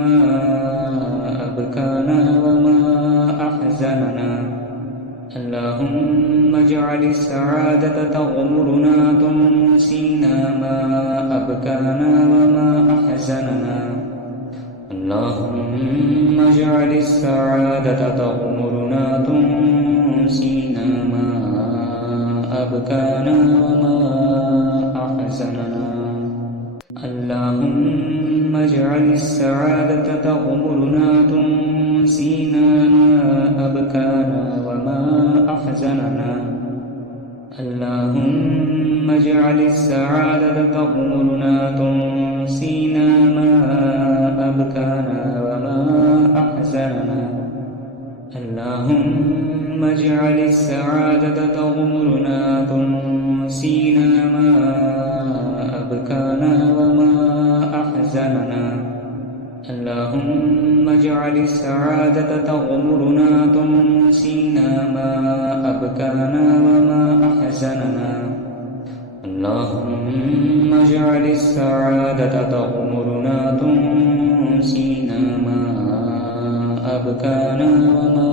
ما أبكانا وما أحزننا اللهم اجعل السعادة تغمرنا تنسينا ما أبكانا وما أحزننا اللهم اجعل السعادة تغمرنا تنسينا ما أبكانا وما أحزننا اللهم اجعل السعادة تغمرنا تنسينا ما أبكانا وما أحزننا اللهم اجعل السعادة تغمرنا تنسينا ما أبكانا وما أحزننا اللهم اجعل السعادة تغمرنا تنسينا ما أبكانا وما أحزننا اللهم اجعل السعادة تغمرنا تنسينا ما أبكانا وما أحزننا اللهم اجعل السعادة تغمرنا تنسينا ما أبكانا وما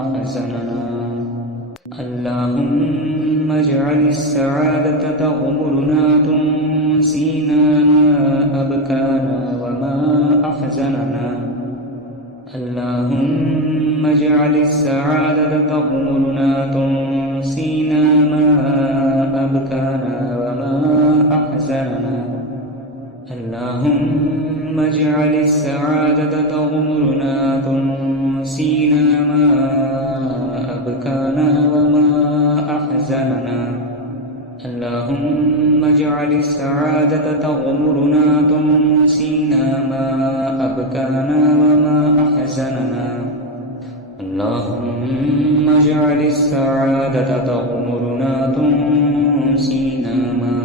أحزننا اللهم اجعل السعادة تغمرنا تنسينا ما أبكانا وما أحزننا اللهم اجعل السعادة تغمرنا تنسينا ما أبكانا وما أحزننا اللهم اجعل السعادة تغمرنا تنسينا ما أبكانا وما أحزننا اللهم اجعل السعادة تغمرنا تنسينا ما أبكانا وما أحزننا اللهم اجعل السعادة تغمرنا تنسينا ما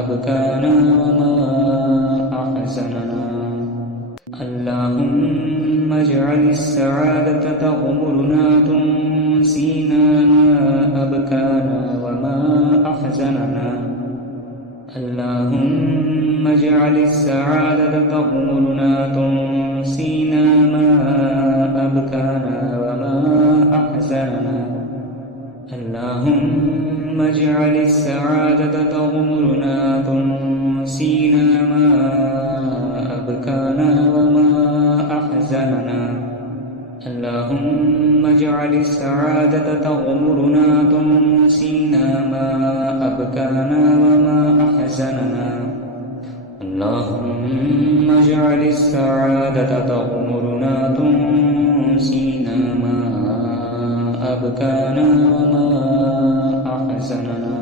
أبكانا وما أحزننا اللهم اجعل السعادة تغمرنا تنسينا ما أبكانا وما أحزننا اللهم اجعل السعادة تغمرنا تنسينا ما أبكانا وما أحزننا اللهم اجعل السعادة تغمرنا تنسينا ما أبكانا وما أحزننا اللهم اجعل السعادة تغمرنا تنسينا ما أبكانا وما أحزننا اللهم اجعل السعادة تغمرنا تنسينا ما أبكانا وما أحزننا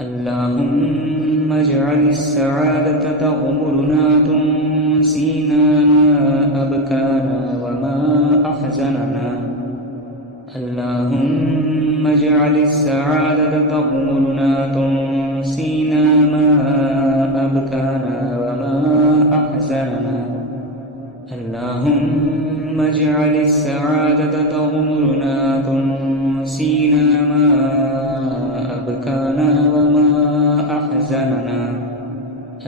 اللهم اجعل السعادة تغمرنا تنسينا ما أبكانا وما أحزننا اللهم اجعل السعادة تغمرنا تنسينا ما أبكانا وما أحزننا اللهم اجعل السعادة تغمرنا تنسينا ما أبكانا وما أحزننا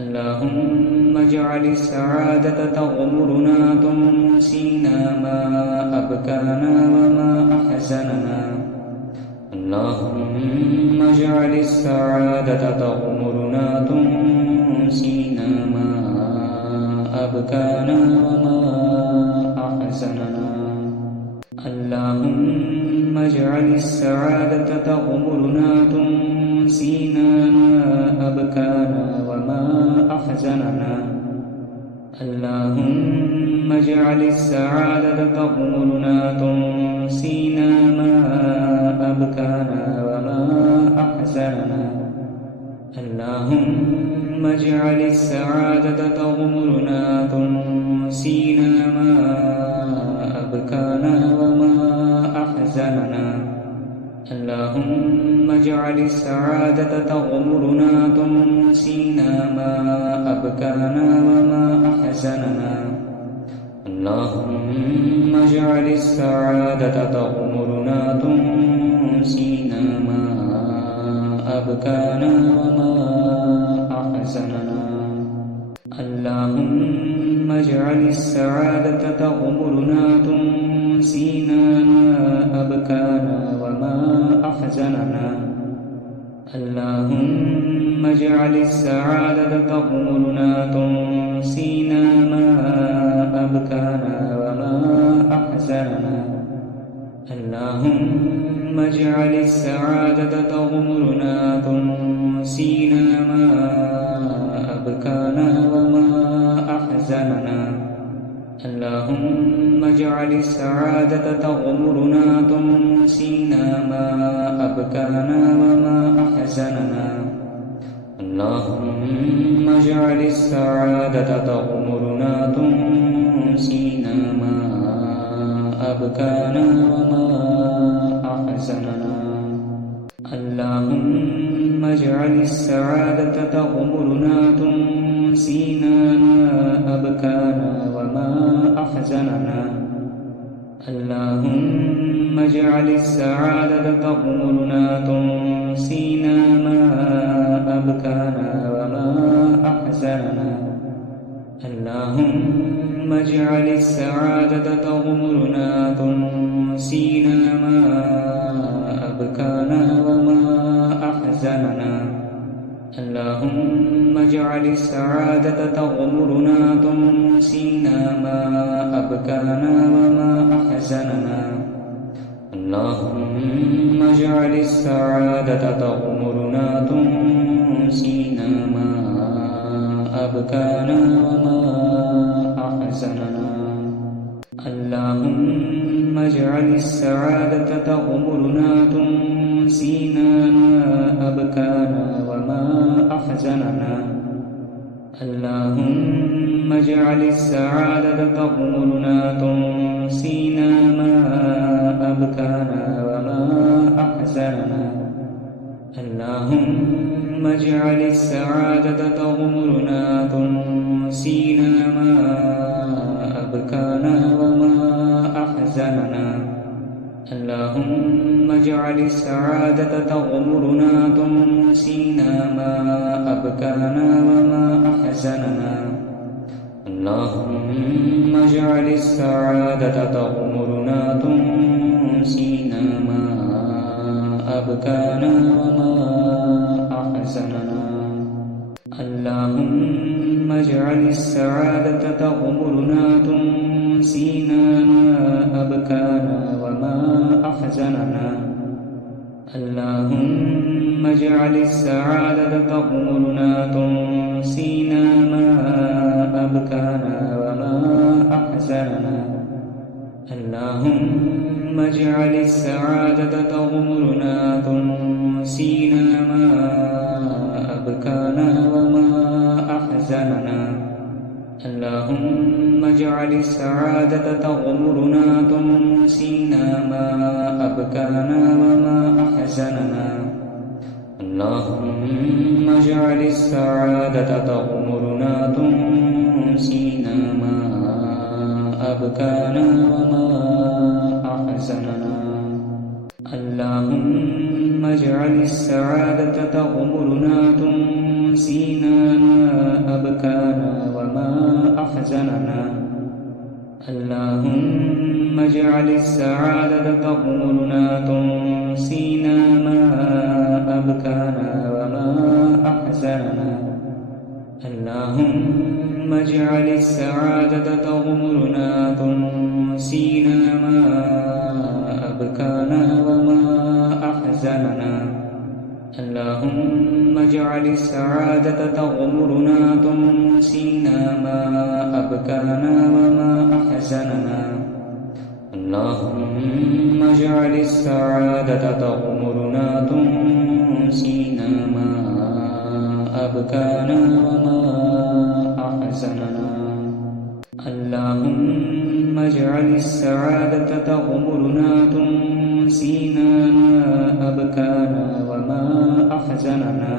اللهم اجعل السعادة تغمرنا تنسينا ما أبكانا وما أحزننا اللهم اجعل السعادة تغمرنا تنسينا ما أبكانا وما أحزننا اللهم اجعل السعادة تغمرنا تنسينا ما أبكانا وما أحزننا اللهم اجعل السعادة تغمرنا تنسينا ما أبكانا وما أحزننا اللهم اجعل السعادة تغمرنا تنسينا ما أبكانا وما أحزننا اللهم اجعل السعادة تغمرنا تنسينا ما أبكانا وما أحزننا اللهم اجعل السعادة تغمرنا تنسينا ما أبكانا وما أحزننا اللهم اجعل السعادة تغمرنا تنسينا ما أبكانا وما أحزننا اللهم اجعل السعادة تغمرنا تنسينا ما أبكانا وما أحزننا اللهم اجعل السعادة تغمرنا تنسينا ما أبكانا وما أحزننا اللهم اجعل السعادة تغمرنا تنسينا ما أبكانا وما أحزننا اللهم اجعل السعادة تغمرنا تنسينا ما أبكانا وما أحزننا اللهم اجعل السعادة تغمرنا تنسينا ما أبكانا وما أحزننا اللهم اجعل السعادة تغمرنا تنسينا ما أبكانا وما أحزننا اللهم اجعل السعادة تغمرنا تنسينا ما أبكانا وما أحزننا اللهم اجعل السعادة تغمرنا تنسينا ما أبكانا وما أحزننا اللهم اجعل السعادة تغمرنا تنسينا ما أبكانا وما أحزننا اللهم اجعل السعادة تغمرنا تنسينا ما أبكانا وما أحزننا اللهم اجعل السعادة تغمرنا تنسينا ما أبكانا وما أحزننا اللهم اجعل السعادة تغمرنا تنسينا ما أبكانا وما أحزننا اللهم اجعل السعادة تغمرنا تنسينا ما أبكانا وما أحزننا اللهم اجعل السعادة تغمرنا تنسينا ما أبكانا وما أحزننا اللهم اجعل السعادة تغمرنا تنسينا ما أبكانا وما أحزننا اللهم اجعل السعادة تغمرنا تنسينا ما أبكانا وما أحزننا اللهم اجعل السعادة تغمرنا تنسينا ما أبكانا وما أحزننا اللهم اجعل السعادة تغمرنا تنسينا ما أبكانا وما أحزننا اللهم اجعل السعادة تغمرنا تنسينا ما أبكانا وما أحزننا اللهم اجعل السعادة تغمرنا تنسينا ما أبكانا وما أحزننا اللهم اجعل السعادة تغمرنا تنسينا ما أبكانا وما أحزننا اللهم اجعل السعادة تغمرنا تنسينا ما أبكانا وما أحزننا اللهم اجعل السعادة تغمرنا تنسينا ما أبكانا وما أحزننا اللهم اجعل السعادة تغمرنا تنسينا ما أبكانا وما أحزننا اللهم اجعل السعادة تغمرنا تنسينا ما أبكانا وما أحزننا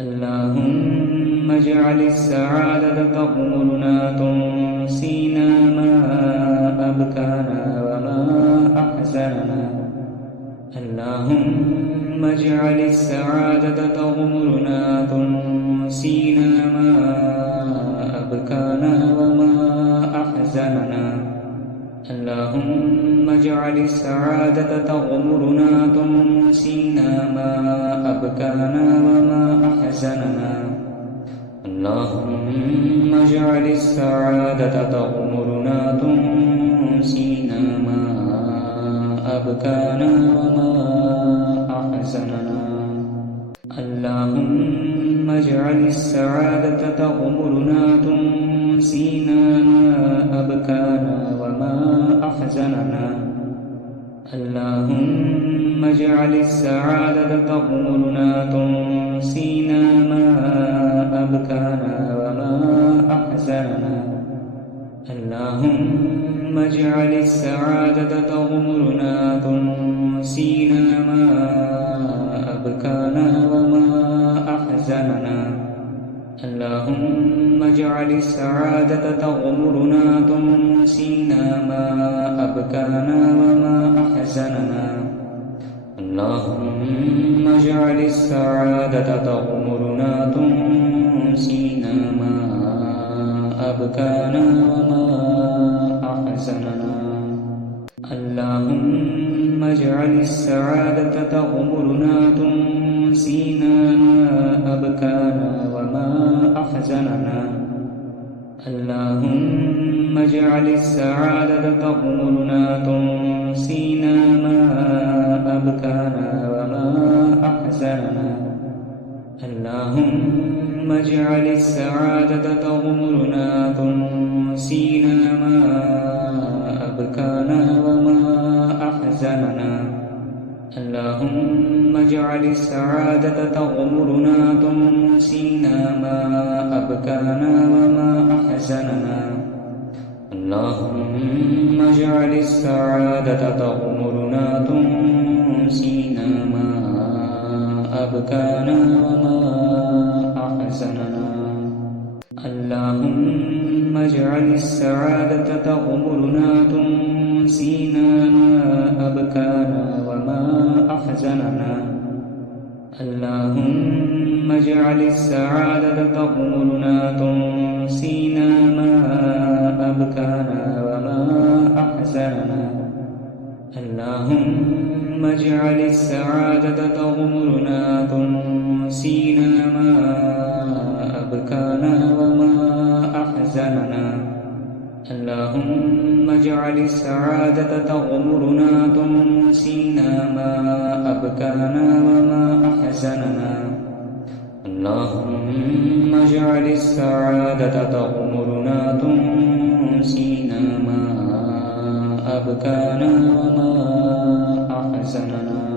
اللهم اجعل السعادة تغمرنا تنسينا ما أبكانا وما أحزننا اللهم اجعل السعادة تغمرنا تنسينا ما أبكانا وما أحزننا اللهم اجعل السعادة تغمرنا تنسينا ما أبكانا وما أحزننا اللهم اجعل السعادة تغمرنا تنسينا ما أبكانا وما أحزننا اللهم اجعل السعادة تغمرنا تنسينا ما أبكانا وما أحزننا اللهم اجعل السعادة تغمرنا تنسينا ما أبكانا وما أحزننا اللهم اجعل السعادة تغمرنا تنسينا ما أبكانا وما أحزننا اللهم اجعل السعادة تغمرنا تنسينا ما أبكانا وما أحزننا اللهم اجعل السعادة تغمرنا تنسينا ما أبكانا وما أحزننا اللهم اجعل السعادة تغمرنا تنسينا ما أبكانا وما أحزننا اللهم اجعل السعادة تغمرنا تنسينا ما أبكانا وما أحزننا اللهم اجعل السعادة تغمرنا تنسينا ما أبكانا وما أحزننا اللهم اجعل السعادة تغمرنا تنسينا ما أبكانا وما أحزننا اللهم اجعل السعادة تغمرنا تنسينا ما أبكانا وما أحزننا اللهم اجعل السعادة تغمرنا تنسينا ما أبكانا وما أحزننا اللهم اجعل السعادة تغمرنا تنسينا ما أبكانا وما أحزننا اللهم اجعل السعادة تغمرنا تنسينا ما أبكانا وما أحزننا اللهم اجعل السعادة تغمرنا تنسينا ما أبكانا وما أحزننا اللهم اجعل السعادة تغمرنا تنسينا ما أبكانا وما أحزننا